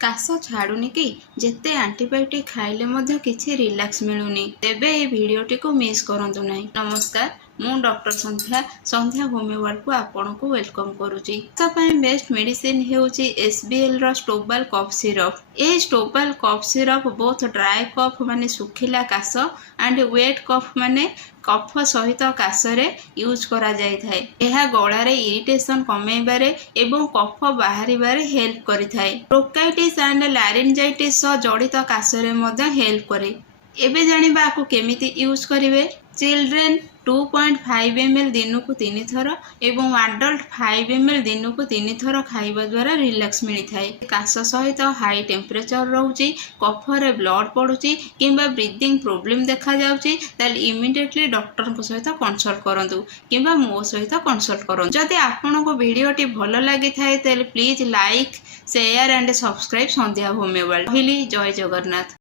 काश छाड़ुनी कि जेते एंटीबायोटिक खाइले मध्य किछि रिलैक्स मिलुनी तेबे ए वीडियोटी को मिस करंतु नहीं। नमस्कार, मु डॉक्टर संध्या होमियोपैथ को आपन को वेलकम करूची। बेस्ट मेडिसिन हेउची एसबीएल रो स्टोबाल कफ सिरप। ए Stobal cough syrup both dry cough माने सुखिला काश एंड वेट कफ माने कफ सहित काशरे यूज करा जाय थाए। एहा गळारे इरिटेशन कमेबारे एवं कफ बाहरिबारे हेल्प करिथाए। ट्रोकाइटिस एंड लैरिंजाइटिस सह जड़ित काशरे मध्य हेल्प करे। एबे जानिबा आकु केमिति यूज करिवे। चिल्ड्रेन 2.5 ml दिन को 3 थर एवं एडल्ट 5 ml दिन को 3 थर खाइबा द्वारा रिलैक्स मिली थाए। काश सहित हाई टेम्परेचर रहउची, कफरे ब्लड पड़ुची किंबा ब्रीदिंग प्रॉब्लम देखा जाउची ताले इमिडिएटली डॉक्टर को सहित कंसल्ट करंतु किंबा मो सहित कंसल्ट करंतु। जदि आपन को वीडियोटी भलो लागि थाए ताले please like share and subscribe Sandhya homeopath. जय जगन्नाथ।